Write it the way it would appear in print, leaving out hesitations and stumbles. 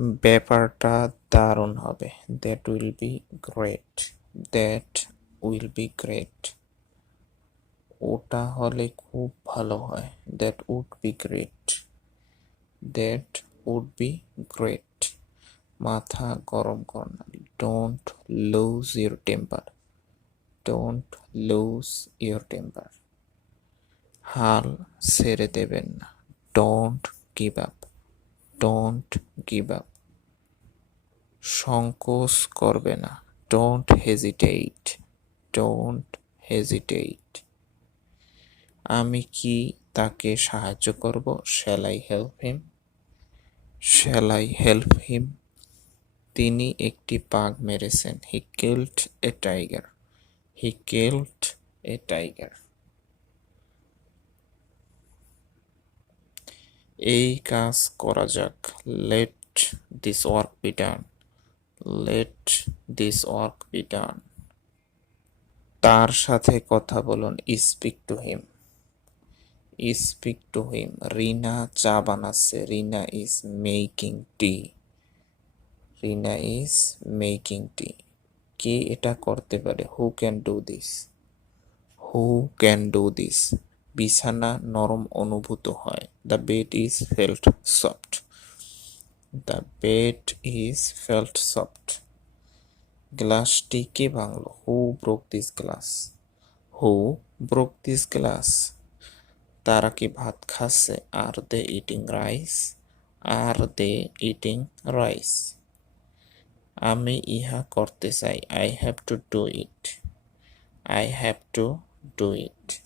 ব্যাপারটা দারুণ হবে। That will be great. That will be great. ওটা হলে খুব ভালো হয়। That would be great. That would be great. মাথা গরম কর না। Don't lose your temper. Don't lose your temper. হাল ছেড়ে দেবেন না। Don't give up. Don't give up. সংকোচ করবে না। Don't hesitate. Don't hesitate. আমি কি তাকে সাহায্য করব? Shall I help him? Shall I help him? তিনি একটি বাঘ মেরেছেন। হি killed a tiger. He killed a tiger. এই কাজ করা যাক। Let this work be done. Let this work be done. তার সাথে কথা বলুন। Speak to him. Speak to him. Rina চা বানাচ্ছে। Rina is making tea. Rina is making tea. কে এটা করতে পারে? Who can do this? Who can do this? বিছানা নরম অনুভূত হয়। The bed is felt soft. The bed is felt soft. গ্লাসটি কে ভাঙলো? Who broke this glass? Who broke this glass? তারা কি ভাত খাচ্ছে? আর দে ইটিং রাইস? আর দে ইটিং রাইস? আমি ইহা করতে চাই। I have to do it. I have to do it.